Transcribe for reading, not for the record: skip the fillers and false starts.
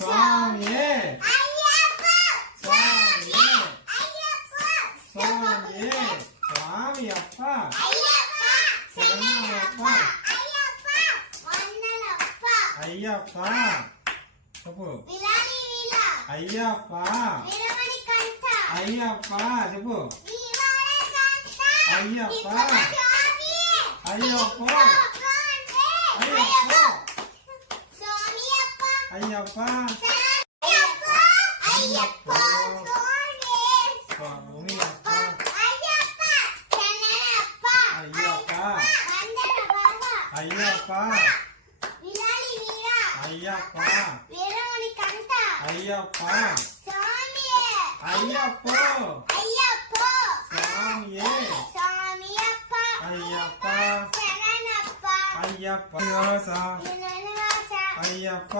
சுவாமியே சுவாமியே சுவாமியே சுவாமி அப்பா శరణమప్పా అయ్యప్ప చెప్పు అయ్యప్ప అయ్యప్ప చెప్పు అయ్యప్ప అయ్యప్ప అయ్యప్ప అయ్యప్ప అయ్యప్ప స్వామి అప్ప అయ్యప్ప అయ్యప్ప అయ్యప్ప అయ్యప్ప అయ్యప్ప స్వామియే అయ్యప్ప అయ్యప్ప అయ్యప్ప